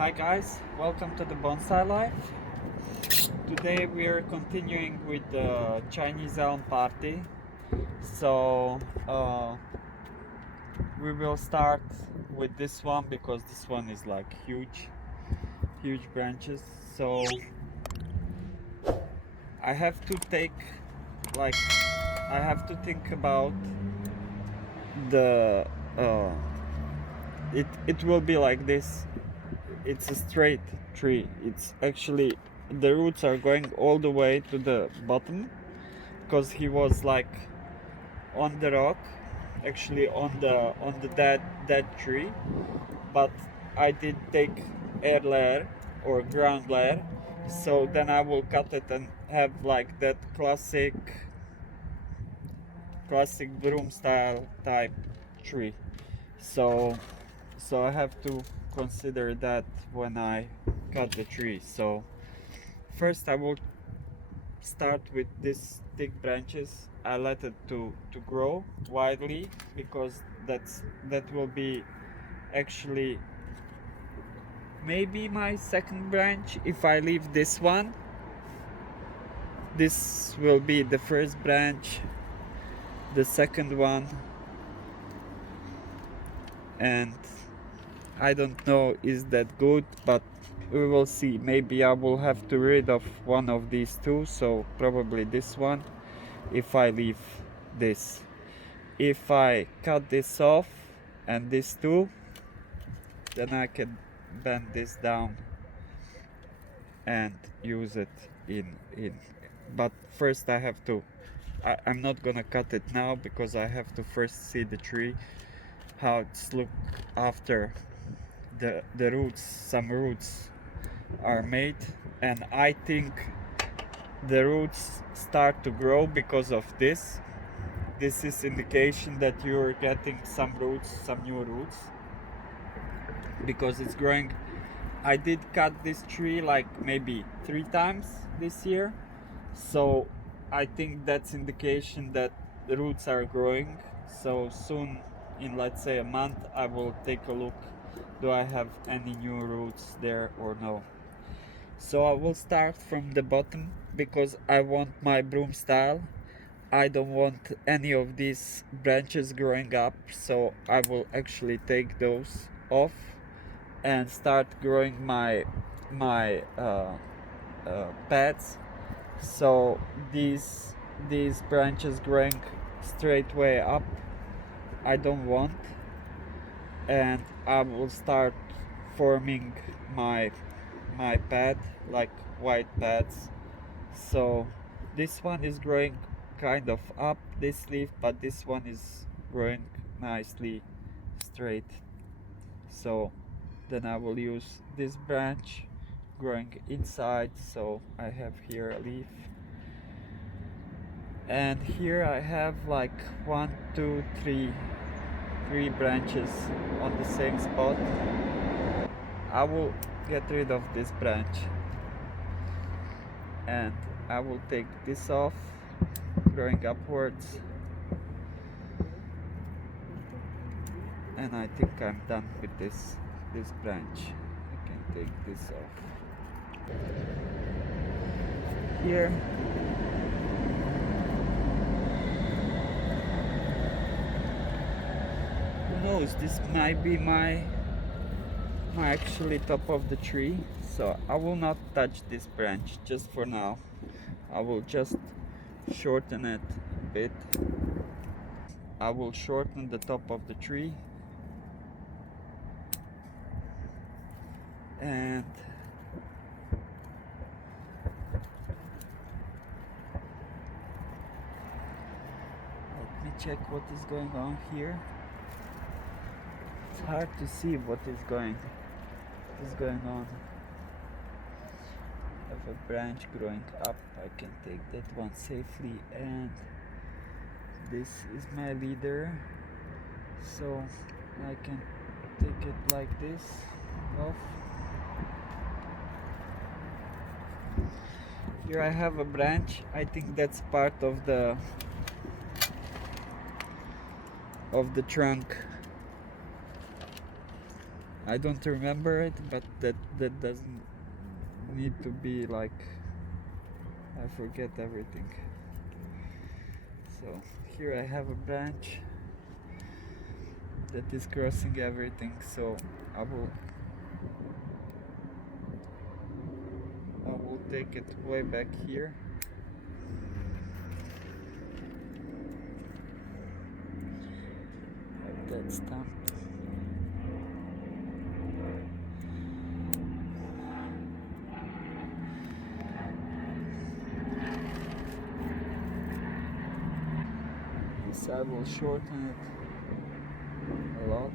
Hi guys, welcome to the Bonsai Life. Today we are continuing with the Chinese elm party. So we will start with this one because this one is like huge branches. So I have to think about the it will be like this. It's a straight tree. It's actually the roots are going all the way to the bottom because he was like on the rock, actually on the dead tree. But I did take air layer or ground layer, so then I will cut it and have like that classic broom style type tree. So I have to consider that when I cut the tree. So first I will start with these thick branches. I let it to grow widely because that will be actually maybe my second branch. If I leave this one, this will be the first branch, the second one, and I don't know is that good, but we will see. Maybe I will have to rid of one of these two, so probably this one if I leave this. If I cut this off and this too, then I can bend this down and use it in but first I have to I'm not gonna cut it now because I have to first see the tree, how it's look after the roots. Some roots are made, and I think the roots start to grow because of this. This is indication that you're getting some new roots, because it's growing. I did cut this tree like maybe 3 times this year, so I think that's indication that the roots are growing. So soon, in let's say a month, I will take a look, do I have any new roots there or no. So I will start from the bottom because I want my broom style. I don't want any of these branches growing up, so I will actually take those off and start growing my pads. So these branches growing straight way up, I don't want, and I will start forming my pad like white pads. So this one is growing kind of up, this leaf, but this one is growing nicely straight. So then I will use this branch growing inside. So I have here a leaf, and here I have like 1, 2, 3 branches on the same spot. I will get rid of this branch and I will take this off, growing upwards, and I think I'm done with this branch. I can take this off. Here who knows, this might be my actually top of the tree, so I will not touch this branch just for now. I will just shorten it a bit. I will shorten the top of the tree, and let me check what is going on here. It's hard to see what is going on. I have a branch growing up, I can take that one safely, and this is my leader, so I can take it like this off. Here I have a branch. I think that's part of the trunk. I don't remember it, but that doesn't need to be like I forget everything. So here I have a branch that is crossing everything, so I will take it way back here. Have that stamped. This I will shorten it a lot.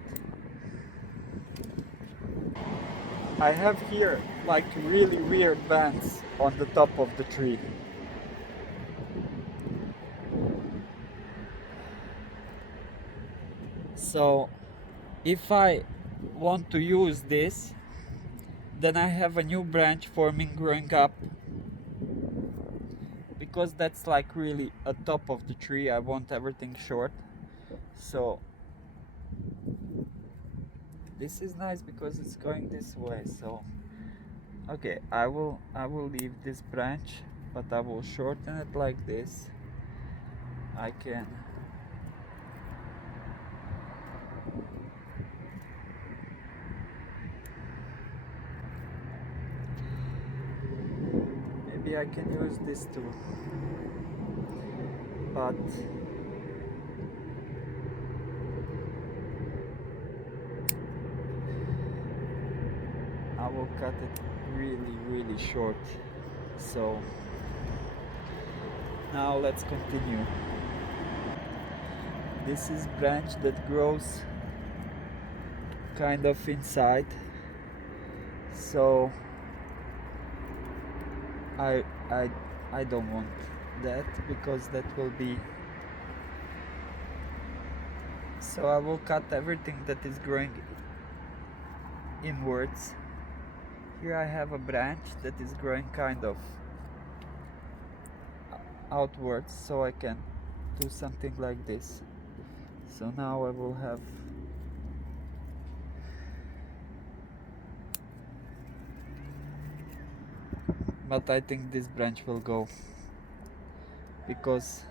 I have here like really weird bands on the top of the tree. So if I want to use this, then I have a new branch forming growing up, because that's like really a top of the tree. I want everything short, so this is nice because it's going this way. So okay, I will leave this branch, but I will shorten it like this. I can maybe I can use this too, but I will cut it really short. So now let's continue. This is branch that grows kind of inside, so I don't want that, because that will be, so I will cut everything that is growing inwards. Here I have a branch that is growing kind of outwards, so I can do something like this. So now I will have but I think this branch will go, because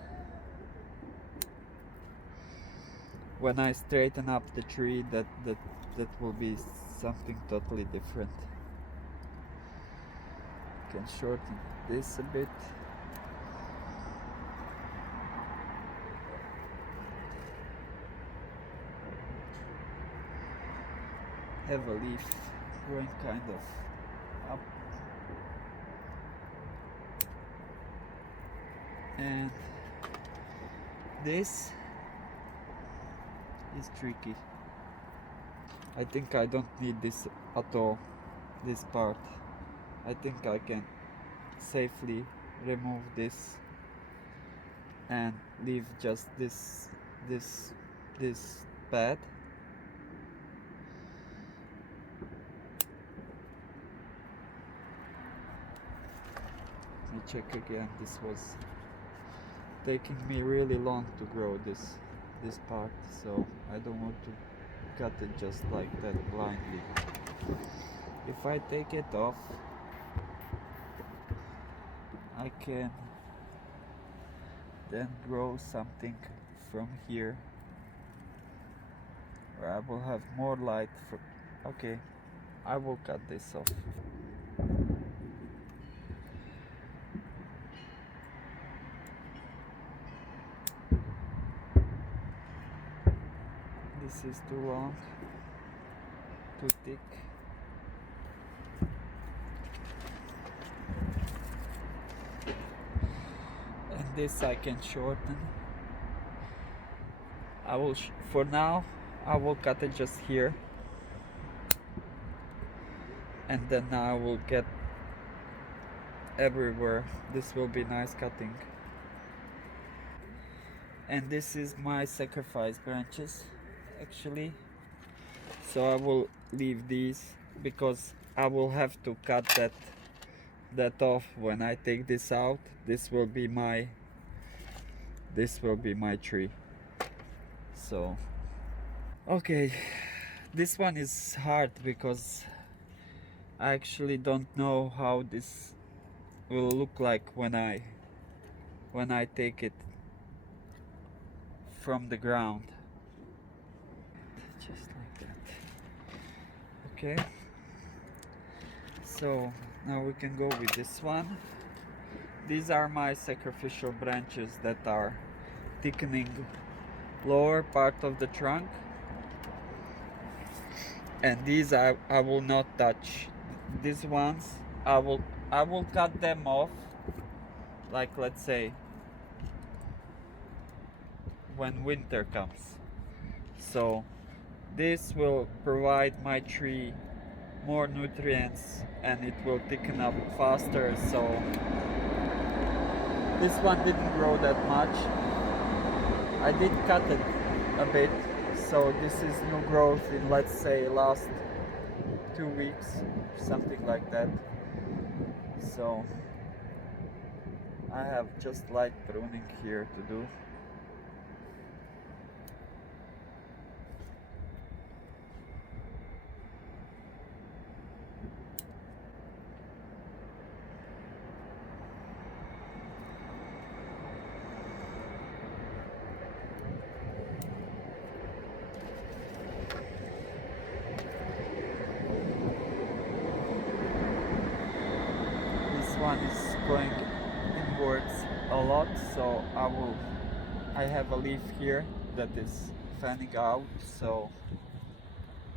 when I straighten up the tree, that will be something totally different. Can shorten this a bit. Have a leaf growing kind of up, and this is tricky. I think I don't need this at all, this part. I think I can safely remove this and leave just this pad. Let me check again. This was taking me really long to grow this part, so I don't want to cut it just like that blindly. If I take it off, I can then grow something from here, where I will have more light from. Okay, I will cut this off. This is too long, too thick. And this I can shorten. I will for now I will cut it just here, and then I will get everywhere. This will be nice cutting. And this is my sacrifice branches, actually, so I will leave these, because I will have to cut that off when I take this out. This will be my tree. So okay, This one is hard because I actually don't know how this will look like when I take it from the ground. Just like that. Okay. So now we can go with this one. These are my sacrificial branches that are thickening lower part of the trunk, and these I will not touch. These ones I will cut them off, like let's say when winter comes. So this will provide my tree more nutrients and it will thicken up faster. So this one didn't grow that much. I did cut it a bit, so this is new growth in, let's say, last 2 weeks, something like that. So I have just light pruning here to do. One is going inwards a lot, so I have a leaf here that is fanning out, so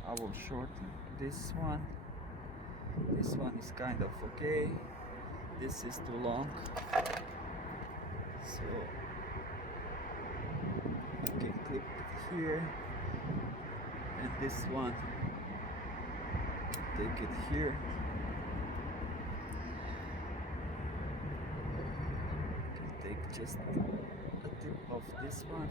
I will shorten this one. This one is kind of okay. This is too long, so I can clip it here, and this one take it here. Just a tip of this one.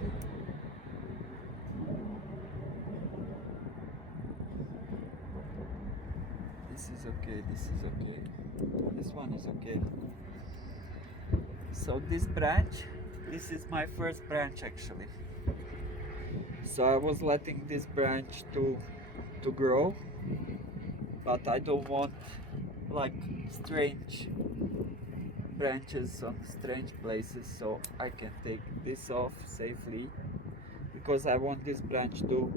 This is okay, this is okay. This one is okay. So this branch, this is my first branch actually. So I was letting this branch to grow, but I don't want like strange branches on strange places, so I can take this off safely because I want this branch to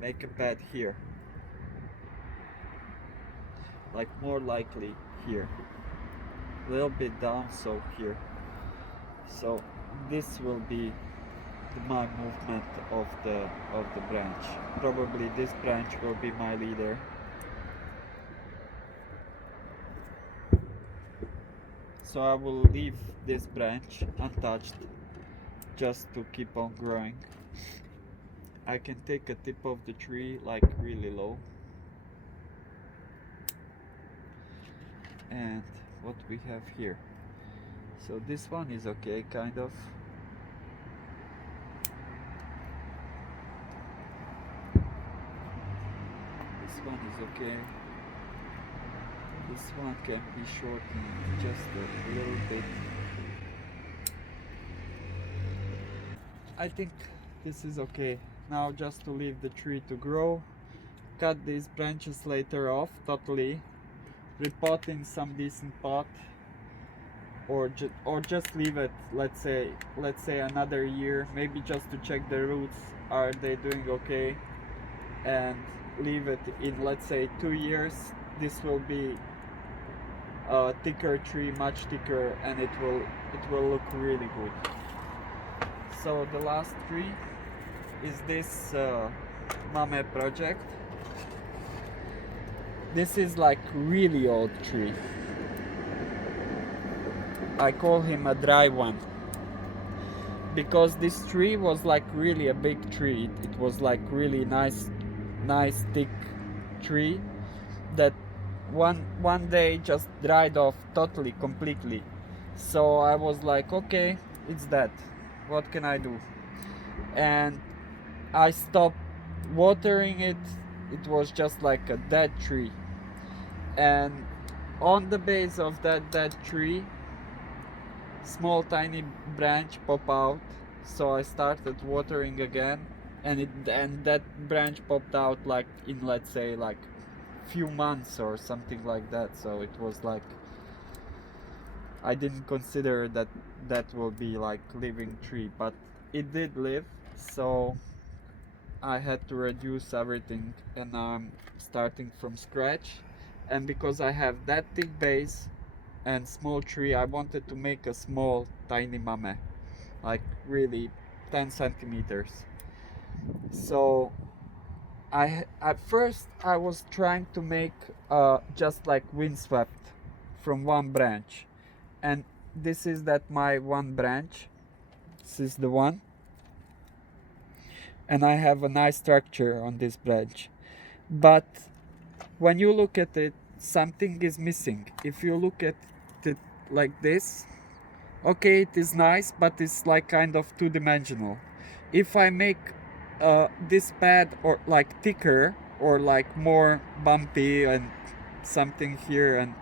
make a pad here, like more likely here, a little bit down, so here. So this will be my movement of the branch. Probably this branch will be my leader. So I will leave this branch untouched just to keep on growing. I can take a tip of the tree like really low. And what we have here. So this one is okay, kind of. This one is okay. This one can be shortened just a little bit. I think this is okay. Now just to leave the tree to grow, cut these branches later off totally, repot in some decent pot, or just leave it, let's say another year, maybe just to check the roots, are they doing okay, and leave it in, let's say, 2 years. This will be a thicker tree, much thicker, and it will look really good. So the last tree is this Mame project. This is like really old tree. I call him a dry one because this tree was like really a big tree. It was like really nice thick tree that one day just dried off totally, completely. So I was like, okay, it's that, what can I do? And I stopped watering it. It was just like a dead tree, and on the base of that dead tree, small tiny branch pop out. So I started watering again, and that branch popped out like in, let's say, like few months or something like that. So it was like, I didn't consider that that will be like living tree, but it did live. So I had to reduce everything, and now I'm starting from scratch. And because I have that thick base and small tree, I wanted to make a small tiny mame, like really 10 centimeters. So at first I was trying to make just like windswept from one branch, and this is that my one branch. This is the one, and I have a nice structure on this branch. But when you look at it, something is missing. If you look at it like this, okay, it is nice, but it's like kind of two-dimensional. If I make this pad or like thicker or like more bumpy and something here, and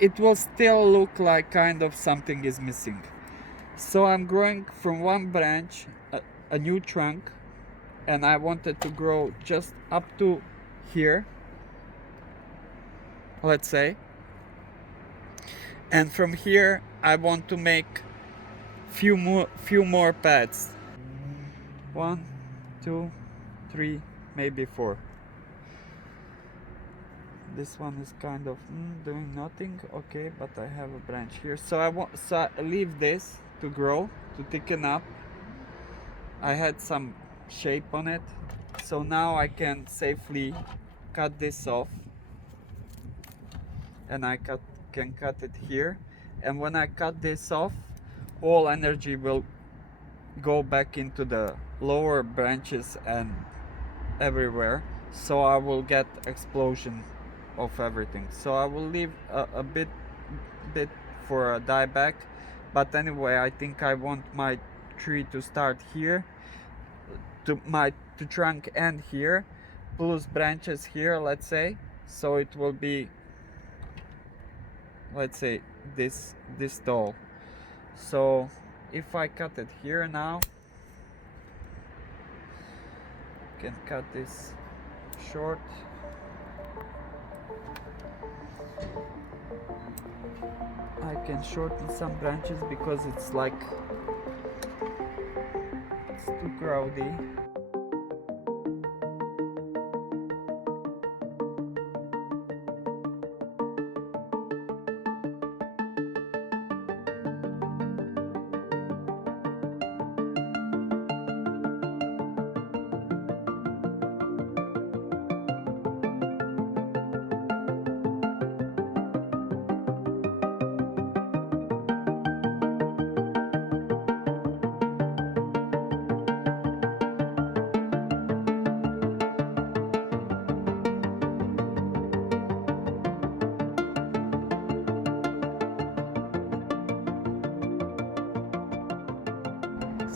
it will still look like kind of something is missing. So I'm growing from one branch a new trunk, and I wanted to grow just up to here, let's say, and from here I want to make few more pads. 1, 2, 3, maybe 4. This one is kind of doing nothing. Okay, but I have a branch here, so I leave this to grow, to thicken up. I had some shape on it, so now I can safely cut this off, and I can cut it here. And when I cut this off, all energy will go back into the lower branches and everywhere, so I will get explosion of everything. So I will leave a bit for a dieback, but anyway, I think I want my tree to start here, to trunk end here, plus branches here, let's say. So it will be, let's say, this tall. So if I cut it here now, can cut this short. I can shorten some branches because it's like it's too crowdy.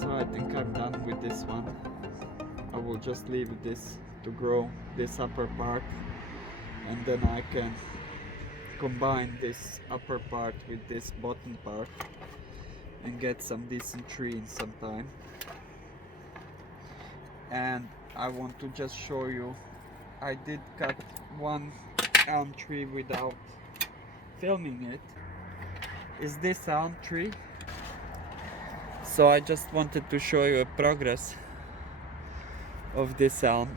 So I think I'm done with this one. I will just leave this to grow, this upper part, and then I can combine this upper part with this bottom part and get some decent tree in some time. And I want to just show you, I did cut one elm tree without filming it. Is this elm tree? So I just wanted to show you a progress of this elm.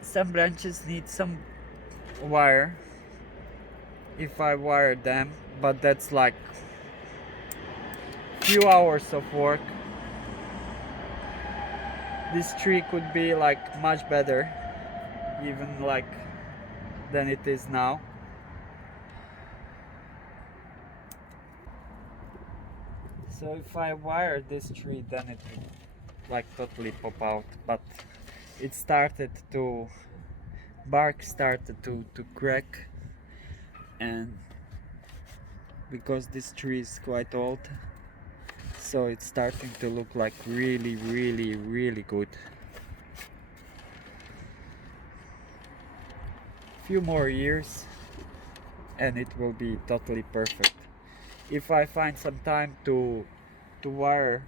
Some branches need some wire if I wire them, but that's like few hours of work. This tree could be like much better, even like than it is now. So if I wire this tree, then it would like totally pop out, but it started to bark started to crack, and because this tree is quite old, so it's starting to look like really good. Few more years and it will be totally perfect. If I find some time to wire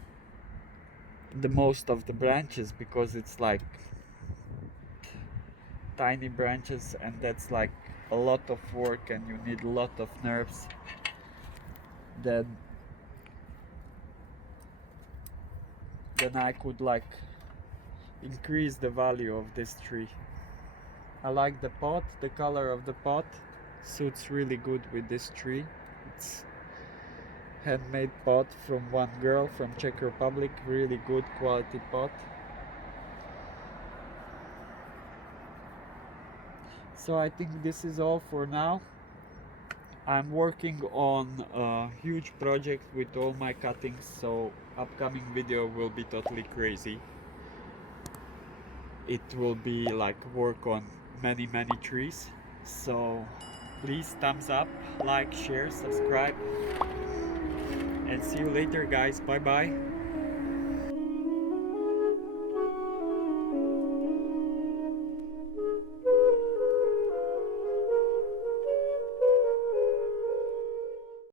the most of the branches, because it's like tiny branches and that's like a lot of work and you need a lot of nerves, then I could like increase the value of this tree. I like the pot, the color of the pot suits really good with this tree. It's handmade pot from one girl from Czech Republic, really good quality pot. So I think this is all for now. I'm working on a huge project with all my cuttings, so upcoming video will be totally crazy. It will be like work on many trees. So please thumbs up, like, share, subscribe, and see you later guys. Bye bye.